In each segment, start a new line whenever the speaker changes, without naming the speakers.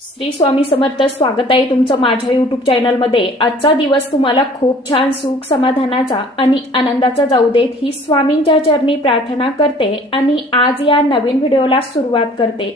श्री स्वामी समर्थ स्वागत आहे तुमचं माझ्या युट्यूब चॅनलमध्ये आजचा दिवस तुम्हाला खूप छान सुख समाधानाचा आणि आनंदाचा जाऊ देत ही स्वामींच्या चरणी प्रार्थना करते आणि आज या नवीन व्हिडिओला सुरुवात करते.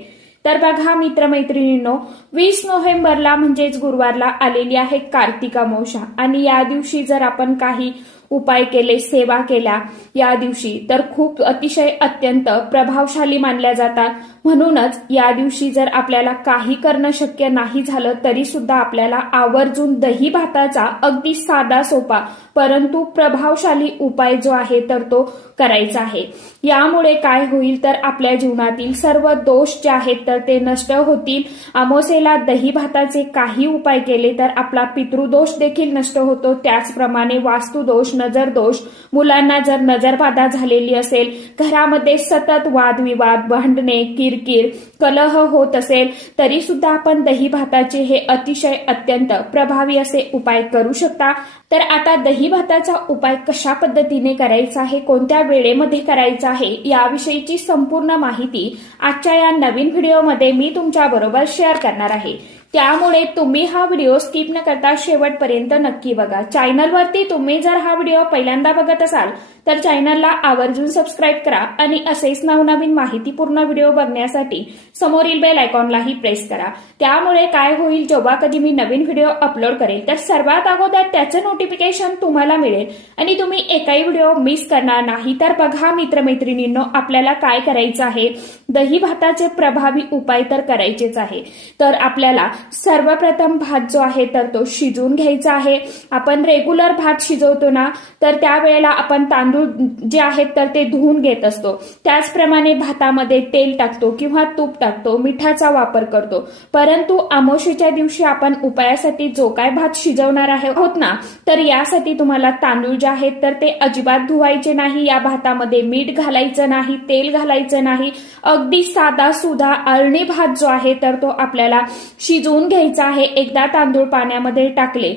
तर बघा मित्रमैत्रिणींनो वीस नोव्हेंबरला म्हणजेच गुरुवारला आलेली आहे कार्तिक अमावस्या आणि या दिवशी जर आपण काही उपाय केले सेवा केल्या या दिवशी. तर खूप अतिशय अत्यंत प्रभावशाली मानल्या जातात. म्हणूनच या दिवशी जर आपल्याला काही करणं शक्य नाही झालं तरी सुद्धा आपल्याला आवर्जून दही भाताचा अगदी साधा सोपा परंतु प्रभावशाली उपाय जो आहे तर तो करायचा आहे. यामुळे काय होईल तर आपल्या जीवनातील सर्व दोष जे आहेत तर ते नष्ट होतील. अमोसेला दही भाताचे काही उपाय केले तर आपला पितृदोष देखील नष्ट होतो. त्याचप्रमाणे वास्तुदोष नजर दोष. मुलांना जर नजरबाधा झालेली असेल घरामध्ये सतत वादविवाद भांडणे किरकिर कलह होत असेल तरी सुद्धा आपण दही भाताचे हे अतिशय अत्यंत प्रभावी असे उपाय करू शकता. तर आता दही भाताचा उपाय कशा पद्धतीने करायचा आहे कोणत्या वेळेमध्ये करायचा आहे याविषयीची संपूर्ण माहिती आजच्या या नवीन व्हिडिओमध्ये मी तुमच्या बरोबर शेअर करणार आहे. त्यामुळे तुम्ही हा व्हिडिओ स्किप न करता शेवटपर्यंत नक्की बघा. चॅनलवरती तुम्ही जर हा व्हिडिओ पहिल्यांदा बघत असाल तर चॅनलला आवर्जून सबस्क्राईब करा आणि असेच नवनवीन माहितीपूर्ण व्हिडिओ बघण्यासाठी समोरील बेल आयकॉनलाही प्रेस करा. त्यामुळे काय होईल जेव्हा कधी मी नवीन व्हिडिओ अपलोड करेल तर सर्वात अगोदर त्याचं नोटिफिकेशन तुम्हाला मिळेल. आणि तुम्ही एकही व्हिडिओ मिस करणार नाही तर बघा मित्रमैत्रिणींनो आपल्याला काय करायचं आहे? दही भाताचे प्रभावी उपाय तर करायचेच आहे. तर आपल्याला सर्वप्रथम भात जो आहे तर तो शिजवून घ्यायचा आहे. आपण रेग्युलर भात शिजवतो ना तर त्यावेळेला आपण तांदूळ तांदूळ जे आहेत तर ते धुवून घेत असतो. त्याचप्रमाणे भातामध्ये तेल टाकतो किंवा तूप टाकतो मिठाचा वापर करतो. परंतु अमावस्येच्या दिवशी आपण उपायासाठी जो काय भात शिजवणार आहे आहोत ना तर यासाठी तुम्हाला तांदूळ जे आहेत तर ते अजिबात धुवायचे नाही. या भातामध्ये मीठ घालायचं नाही तेल घालायचं नाही. अगदी साधा सुधा अळणी भात जो आहे तर तो आपल्याला शिजवून घ्यायचा आहे. एकदा तांदूळ पाण्यामध्ये टाकले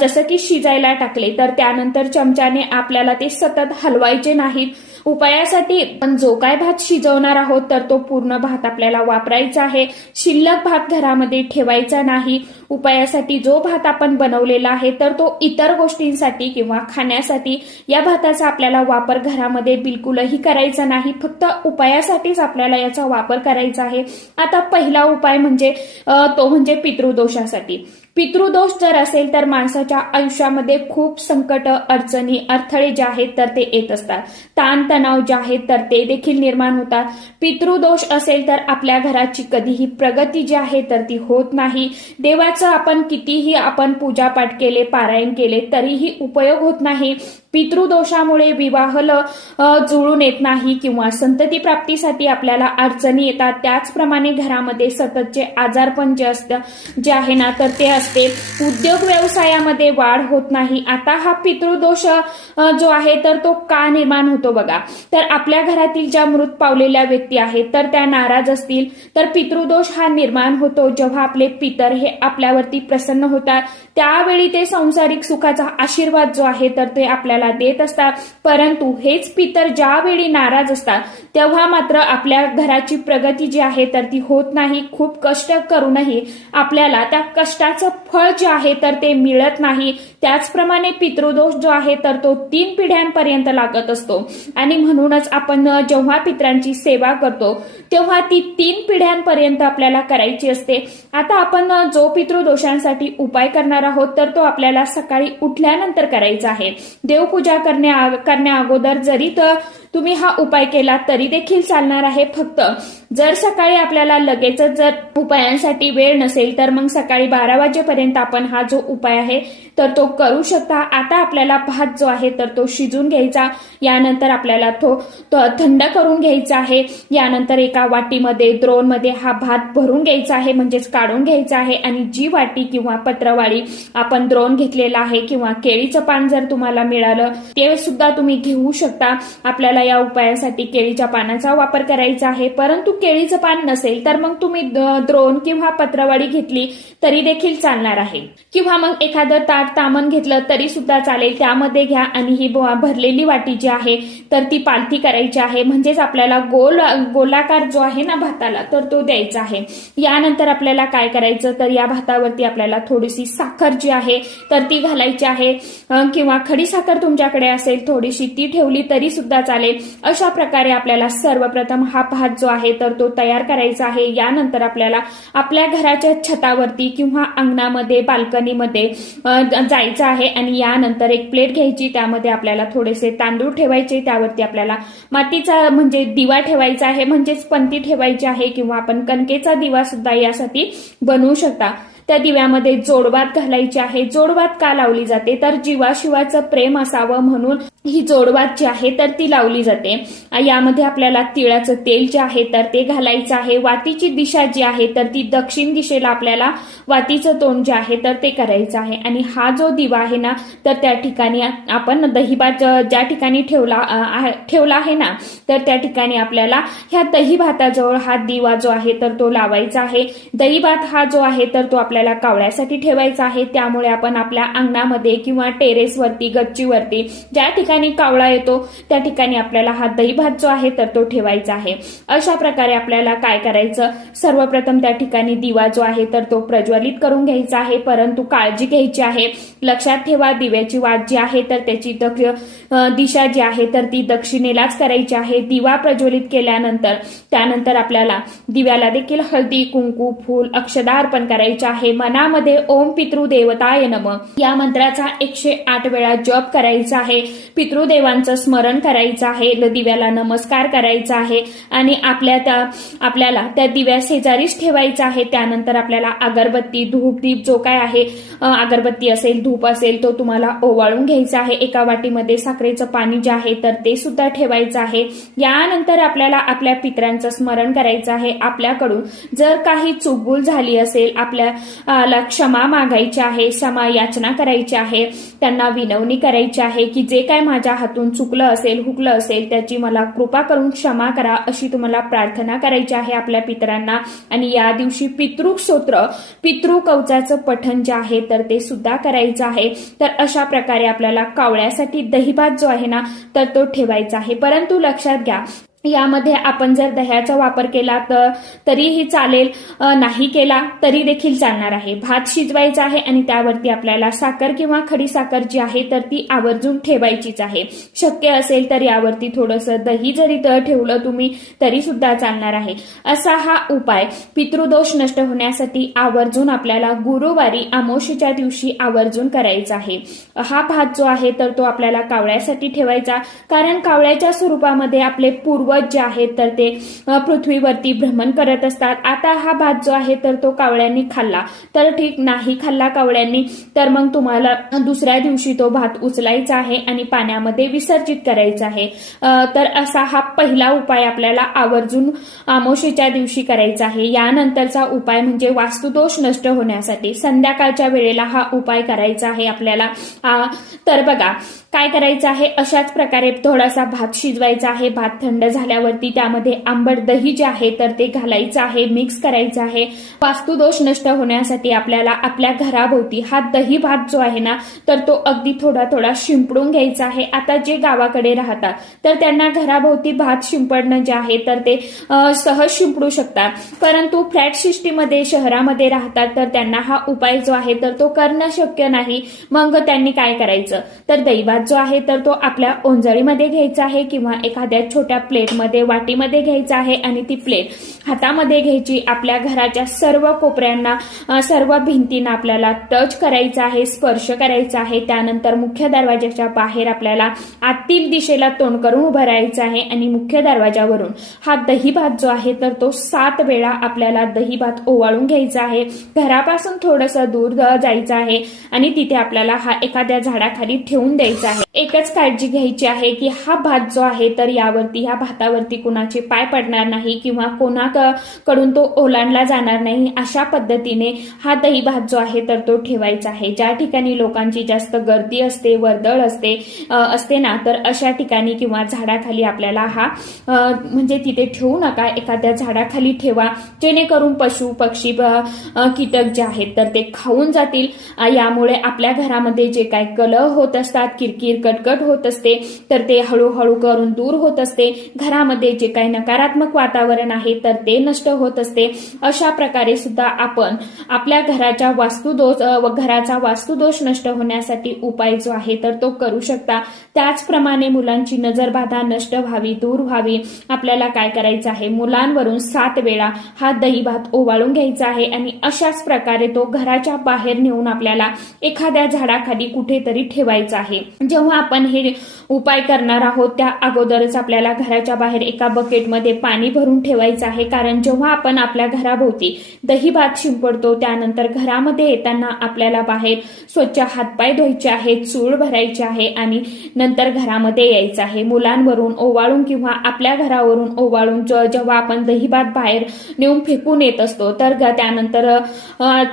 जसं की शिजायला टाकले तर त्यानंतर चमच्याने आपल्याला ते सतत हलवायचे नाहीत. उपायासाठी आपण जो काय भात शिजवणार आहोत तर तो पूर्ण भात आपल्याला वापरायचा आहे. शिल्लक भात घरामध्ये ठेवायचा नाही. उपायासाठी जो भात आपण बनवलेला आहे तर तो इतर गोष्टींसाठी किंवा खाण्यासाठी या भाताचा आपल्याला वापर घरामध्ये बिलकुलही करायचा नाही. फक्त उपायासाठीच आपल्याला याचा वापर करायचा आहे. आता पहिला उपाय म्हणजे तो म्हणजे पितृदोषासाठी. पितृदोष जर असेल तर माणसाच्या आयुष्यामध्ये खूप संकट अडचणी अडथळे जे आहेत तर ते येत असतात. ताणतणाव जे आहेत तर ते देखील निर्माण होतात. पितृदोष असेल तर आपल्या घराची कधीही प्रगती जी आहे तर ती होत नाही. देवाचं आपण कितीही आपण पूजापाठ केले पारायण केले तरीही उपयोग होत नाही. पितृदोषामुळे विवाहल जुळून येत नाही किंवा संतती प्राप्तीसाठी आपल्याला अडचणी येतात. त्याचप्रमाणे घरामध्ये सततचे आजारपण जे असतं जे आहे ना तर ते असते. उद्योग व्यवसायामध्ये वाढ होत नाही. आता हा पितृदोष जो आहे तर तो का निर्माण होतो बघा? तर आपल्या घरातील ज्या मृत पावलेल्या व्यक्ती आहेत तर त्या नाराज असतील. तर पितृदोष हा निर्माण होतो जेव्हा आपले पितर हे आपल्यावरती प्रसन्न होतात. त्यावेळी ते संसारिक सुखाचा आशीर्वाद जो आहे तर ते आपल्याला देत असतात. परंतु हेच पितर ज्यावेळी नाराज असतात तेव्हा मात्र आपल्या घराची प्रगती जी आहे तर ती होत नाही. खूप कष्ट करूनही आपल्याला त्या कष्टाचं फळ जे आहे तर ते मिळत नाही. त्याचप्रमाणे पितृदोष जो आहे तर तो तीन पिढ्यांपर्यंत लागत असतो. आणि म्हणूनच आपण जेव्हा पित्रांची सेवा करतो तेव्हा ती तीन पिढ्यांपर्यंत आपल्याला करायची असते. आता आपण जो पितृदोषांसाठी उपाय करणार आहोत तर तो आपल्याला सकाळी उठल्यानंतर करायचा आहे. देवपूजा करण्या करण्या अगोदर जरी तर तुम्ही हा उपाय केला तरी देखील चालणार आहे फक्त. जर सकाळी आपल्याला लगेचच जर उपायांसाठी वेळ नसेल तर मग सकाळी बारा वाजेपर्यंत आपण हा जो उपाय आहे तर तो करू शकता. आता आपल्याला भात जो आहे तर तो शिजून घ्यायचा. यानंतर आपल्याला तो थंड करून घ्यायचा आहे. यानंतर एका वाटीमध्ये द्रोणमध्ये हा भात भरून घ्यायचा आहे म्हणजेच काढून घ्यायचा आहे. आणि जी वाटी किंवा पत्रवाळी आपण द्रोण घेतलेला आहे किंवा केळीचं पान जर तुम्हाला मिळालं ते सुद्धा तुम्ही घेऊ शकता. आपल्याला या उपायासाठी केळीच्या पानाचा वापर करायचा आहे. परंतु केळीचं पान नसेल तर मग तुम्ही द्रोण किंवा पत्रवाडी घेतली तरी देखील चालणार आहे. किंवा मग एखादं ताट तामण घेतलं तरी सुद्धा चालेल. त्यामध्ये घ्या आणि ही भरलेली वाटी जी आहे तर ती पालथी करायची आहे. म्हणजेच आपल्याला गोल गोलाकार जो आहे ना भाताला तर तो द्यायचा आहे. यानंतर आपल्याला काय करायचं? तर या भातावरती आपल्याला थोडीशी साखर जी आहे तर ती घालायची आहे. किंवा खडी साखर तुमच्याकडे असेल थोडीशी ती ठेवली तरी सुद्धा चालेल. अशा प्रकारे आपल्याला सर्वप्रथम हा भात जो आहे तर तो तयार करायचा आहे. यानंतर आपल्याला आपल्या घराच्या छतावरती किंवा अंगणामध्ये बाल्कनीमध्ये जायचं आहे आणि यानंतर एक प्लेट घ्यायची. त्यामध्ये आपल्याला थोडेसे तांदूळ ठेवायचे. त्यावरती आपल्याला मातीचा म्हणजे दिवा ठेवायचा आहे म्हणजेच पंती ठेवायची आहे किंवा आपण कणकेचा दिवा सुद्धा यासाठी बनवू शकता. त्या दिव्यामध्ये जोडवात घालायची आहे. जोडवात का लावली जाते? तर जीवाशिवाचं प्रेम असावं म्हणून ही जोडवात जी आहे तर ती लावली जाते. यामध्ये आपल्याला तिळाचं तेल जे आहे तर ते घालायचं आहे. वातीची दिशा जी आहे तर ती दक्षिण दिशेला आपल्याला वातीचं तोंड जे आहे तर ते करायचं आहे. आणि हा जो दिवा आहे ना तर त्या ठिकाणी आपण दहीभात ज्या ठिकाणी ठेवला ठेवला आहे ना तर त्या ठिकाणी आपल्याला ह्या दही भाताजवळ हा दिवा जो आहे तर तो लावायचा आहे. दहीभात हा जो आहे तर तो आपल्याला कावळ्यासाठी ठेवायचा आहे. त्यामुळे आपण आपल्या अंगणामध्ये किंवा टेरेसवरती गच्चीवरती ज्या ठिकाणी ठिकाणी कावळा येतो त्या ठिकाणी आपल्याला हा दही भात जो आहे तर तो ठेवायचा आहे. अशा प्रकारे आपल्याला काय करायचं? सर्वप्रथम त्या ठिकाणी दिवा जो आहे तर तो प्रज्वलित करून घ्यायचा आहे. परंतु काळजी घ्यायची आहे. लक्षात ठेवा दिव्याची वाट जी आहे तर त्याची दिशा जी आहे तर ती दक्षिणेलाच करायची आहे. दिवा प्रज्वलित केल्यानंतर त्यानंतर आपल्याला दिव्याला देखील हळदी कुंकू फूल अक्षदा अर्पण करायचे आहे. मनामध्ये ओम पितृ देवताय नम. या मंत्राचा एकशे आठ वेळा जप करायचा आहे. पितृदेवांचं स्मरण करायचं आहे दिव्याला नमस्कार करायचा आहे आणि आपल्या त्या आपल्याला त्या दिव्या शेजारीच ठेवायचा आहे. त्यानंतर आपल्याला अगरबत्ती धूप दीप जो काय आहे अगरबत्ती असेल धूप असेल तो तुम्हाला ओवाळून घ्यायचा आहे. एका वाटीमध्ये साखरेचं पाणी जे आहे तर ते सुद्धा ठेवायचं आहे. यानंतर आपल्याला आपल्या पित्रांचं स्मरण करायचं आहे. आपल्याकडून जर काही चुकभूल झाली असेल आपल्याला क्षमा मागायची आहे क्षमा याचना करायची आहे त्यांना विनवणी करायची आहे की जे काय माझ्या हातून चुकलं असेल हुकलं असेल त्याची मला कृपा करून क्षमा करा अशी तुम्हाला प्रार्थना करायची आहे आपल्या पितरांना. आणि या दिवशी पितृ स्तोत्र पितृ कवचाचं पठण जे आहे तर ते सुद्धा करायचं आहे. तर अशा प्रकारे आपल्याला कावळ्यासाठी दहीभात जो आहे ना तर तो ठेवायचा आहे. परंतु लक्षात घ्या यामध्ये आपण जर दह्याचा वापर केला तर तरीही चालेल. नाही केला तरी देखील चालणार आहे. भात शिजवायचा आहे आणि त्यावरती आपल्याला साखर किंवा खडी साखर जी आहे तर ती आवर्जून ठेवायचीच आहे. शक्य असेल तर यावरती थोडंसं दही जरी तर ठेवलं तुम्ही तरी सुद्धा चालणार आहे. असा हा उपाय पितृदोष नष्ट होण्यासाठी आवर्जून आपल्याला गुरुवारी आमोशीच्या दिवशी आवर्जून करायचा आहे. हा भात जो आहे तर तो आपल्याला कावळ्यासाठी ठेवायचा. कारण कावळ्याच्या स्वरूपामध्ये आपले पूर्व पूर्वज जे आहेत तर ते पृथ्वीवरती भ्रमण करत असतात. आता हा भात जो आहे तर तो कावळ्यांनी खाल्ला. तर ठीक नाही खाल्ला कावळ्यांनी तर मग तुम्हाला दुसऱ्या दिवशी तो भात उचलायचा आहे आणि पाण्यामध्ये विसर्जित करायचा आहे. तर असा हा पहिला उपाय आपल्याला आवर्जून आमोशीच्या दिवशी करायचा आहे. यानंतरचा उपाय म्हणजे वास्तुदोष नष्ट होण्यासाठी संध्याकाळच्या वेळेला हा उपाय करायचा आहे आपल्याला. तर बघा काय करायचं आहे? अशाच प्रकारे थोडासा भात शिजवायचा आहे. भात थंड झाल्यावरती त्यामध्ये आंबट दही जे आहे तर ते घालायचं आहे मिक्स करायचं आहे. वास्तुदोष नष्ट होण्यासाठी आपल्याला आपल्या घराभोवती हा दही भात जो आहे ना तर तो अगदी थोडा थोडा शिंपडून घ्यायचा आहे. आता जे गावाकडे राहतात तर त्यांना घराभोवती भात शिंपडणं जे आहे तर ते सहज शिंपडू शकतात. परंतु फ्लॅट सिस्टीमध्ये शहरामध्ये राहतात तर त्यांना हा उपाय जो आहे तर तो करणं शक्य नाही. मग त्यांनी काय करायचं? तर दैवात जो आहे तर तो आपल्या ओंजळीमध्ये घ्यायचा आहे किंवा एखाद्या छोट्या प्लेटमध्ये वाटीमध्ये घ्यायचा आहे आणि ती प्लेट हातामध्ये घ्यायची. आपल्या घराच्या सर्व कोपऱ्यांना सर्व भिंतींना आपल्याला टच करायचा आहे स्पर्श करायचा आहे. त्यानंतर मुख्य दरवाजाच्या बाहेर आपल्याला आतील दिशेला तोंड करून उभं राहायचं आहे आणि मुख्य दरवाजावरून हा दही भात जो आहे तर तो सात वेळा आपल्याला दही भात ओवाळून घ्यायचा आहे. घरापासून थोडंसं दूर जायचं आहे आणि तिथे आपल्याला हा एखाद्या झाडाखाली ठेवून द्यायचा आहे एकच काळजी घ्यायची आहे की हा भात जो आहे तर यावरती ह्या भातावरती कुणाचे पाय पडणार नाही किंवा कोणाकडून तो ओलांडला जाणार नाही अशा पद्धतीने हा दही भात जो आहे तर तो ठेवायचा आहे. ज्या ठिकाणी लोकांची जास्त गर्दी असते वर्दळ असते असते ना तर अशा ठिकाणी किंवा झाडाखाली आपल्याला हा म्हणजे तिथे ठेवू नका. एखाद्या झाडाखाली ठेवा. जेणेकरून पशु पक्षी कीटक जे आहेत तर ते खाऊन जातील. यामुळे आपल्या घरामध्ये जे काही कलह होत असतात किरकिर कटकट होत असते तर ते हळूहळू करून दूर होत असते. घरामध्ये जे काही नकारात्मक वातावरण आहे तर ते नष्ट होत असते. अशा प्रकारे सुद्धा आपण आपल्या घराच्या वास्तुदोष व घराचा वास्तुदोष नष्ट होण्यासाठी उपाय जो आहे तर तो करू शकता. त्याचप्रमाणे मुलांची नजरबाधा नष्ट व्हावी दूर व्हावी. आपल्याला काय करायचं आहे? मुलांवरून सात वेळा हा दही भात ओवाळून घ्यायचा आहे आणि अशाच प्रकारे तो घराच्या बाहेर नेऊन आपल्याला एखाद्या झाडाखाली कुठेतरी ठेवायचा आहे. जेव्हा आपण हे उपाय करणार आहोत त्या अगोदरच आपल्याला घराच्या बाहेर एका बकेटमध्ये पाणी भरून ठेवायचं आहे. कारण जेव्हा आपण आपल्या घराभोवती दही भात शिंपडतो त्यानंतर घरामध्ये येताना आपल्याला बाहेर स्वच्छ हातपाय धुवायचे आहेत चूळ भरायचे आहे आणि नंतर घरामध्ये यायचं आहे. मुलांवरून ओवाळून किंवा आपल्या घरावरून ओवाळून ज- जेव्हा आपण दही भात बाहेर नेऊन फेकून येत असतो तर ग- त्यानंतर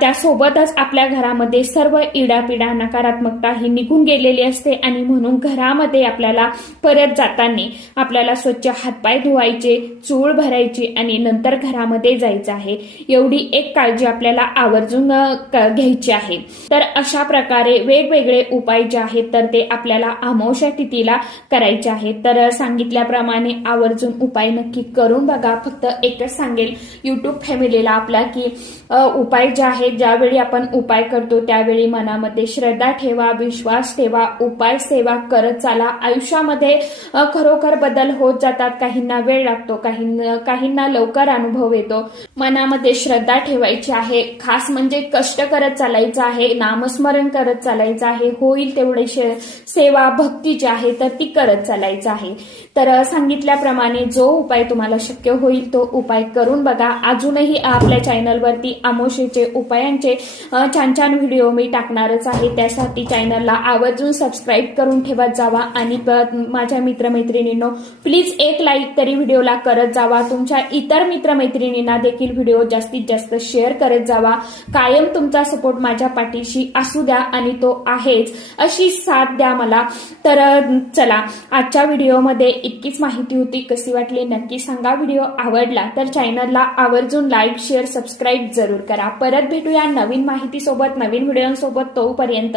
त्यासोबतच आपल्या घरामध्ये सर्व इडापिडा नकारात्मकता ही निघून गेलेली असते आणि म्हणून घरामध्ये आपल्याला परत जाताना आपल्याला स्वच्छ हातपाय धुवायचे चूळ भरायची आणि नंतर घरामध्ये जायचं आहे. एवढी एक काळजी आपल्याला आवर्जून क- घ्यायची आहे. तर अशा प्रकारे वेगवेगळे उपाय जे आहेत तर ते आपल्याला अमावस्या तिथीला करायचे आहेत. तर सांगितल्याप्रमाणे आवर्जून उपाय नक्की करून बघा. फक्त एकच सांगेल युट्यूब फॅमिलीला आपला की उपाय जे आहेत ज्यावेळी आपण उपाय करतो त्यावेळी मनामध्ये श्रद्धा ठेवा विश्वास ठेवा उपाय सेवा करत चाला. आयुष्यामध्ये खरोखर बदल होत जातात. काहींना वेळ लागतो काहींना काहींना लवकर अनुभव येतो. मनामध्ये श्रद्धा ठेवायची आहे. खास म्हणजे कष्ट करत चालायचं आहे नामस्मरण करत चालायचं आहे. होईल तेवढे सेवा भक्ती जी आहे तर ती करत चालायचं आहे. तर सांगितल्याप्रमाणे जो उपाय तुम्हाला शक्य होईल तो उपाय करून बघा. अजूनही आपल्या चॅनलवरती आमोशेचे उपायांचे छान छान व्हिडिओ मी टाकणारच आहे. त्यासाठी चॅनलला आवर्जून सबस्क्राईब करून ठेवत जावा. आणि माझ्या मित्रमैत्रिणींनो प्लीज एक लाईक तरी व्हिडिओला करत जावा. तुमच्या इतर मित्रमैत्रिणींना देखील व्हिडिओ जास्तीत जास्त शेअर करत जावा. कायम तुमचा सपोर्ट माझ्या पाठीशी असू द्या आणि तो आहेच. अशी साथ द्या मला. तर चला आजच्या व्हिडिओमध्ये इतकीच माहिती होती. कशी वाटली नक्की सांगा. व्हिडिओ आवडला तर चॅनलला आवर्जून लाईक शेअर सबस्क्राईब जरूर करा. परत भेटूया नवीन माहितीसोबत नवीन व्हिडिओसोबत तोपर्यंत.